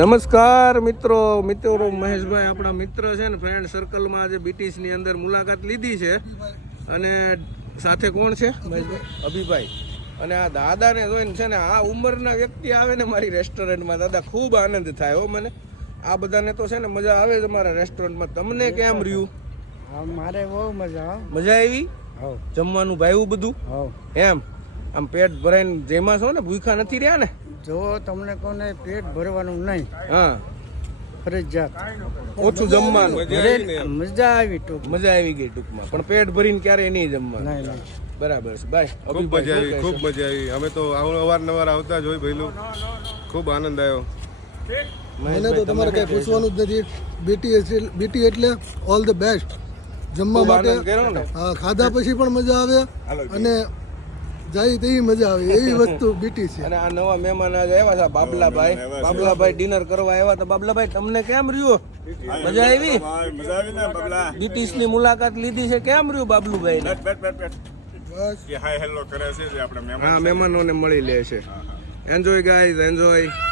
નમસ્કાર મિત્રો મહેશભાઈ આપણા મિત્ર છે ને ફ્રેન્ડ સર્કલમાં આજે બીટીસની અંદર મુલાકાત લીધી છે અને સાથે કોણ છે મહેશભાઈ અભિભાઈ અને આ દાદાને જોઈને છે ને આ ઉંમરના વ્યક્તિ આવે ને મારી રેસ્ટોરન્ટમાં દાદા ખૂબ આનંદ થાય હો મને આ બધાને તો છે ને મજા આવે છે અમારા રેસ્ટોરન્ટમાં તમને કેમ રહ્યું મારે બહુ મજા આવી જમવાનું ભાવ્યું બધું એમ આમ પેટ ભરાઈને જેમાં છો ને ભૂખા નથી રહ્યા ને જો તમને કોને પેટ ભરવાનું નહીં હા ફરજિયાત ઓછું જમવાનું મજા આવી ટૂંકમાં પણ પેટ ભરીને ક્યારેય નહીં જમવાનું બરાબર છે ભાઈ ખૂબ મજા આવી અમે તો અવારનવાર આવતા જ હોય ભઈલું ખૂબ આનંદ આવ્યો મને તો તમારે કઈ પૂછવાનું જ નથી બીટી એટલે ઓલ ધ બેસ્ટ જમવા માટે ખાધા પછી પણ મજા આવે અને જાય તેવી મજા આવે એવી વસ્તુ બીટી છે અને આ નવા મહેમાન આજે આવ્યા છે બાબલાભાઈ ડિનર કરવા આવ્યા હતા બાબલાભાઈ તમને કેમ રહ્યું મજા આવી બીટીસ ની મુલાકાત લીધી છે કેમ રહ્યું બાબલુભાઈ હાય હેલો કરે છે જે આપણે મહેમાનોને મળી લે છે એન્જોય ગાઈઝ એન્જોય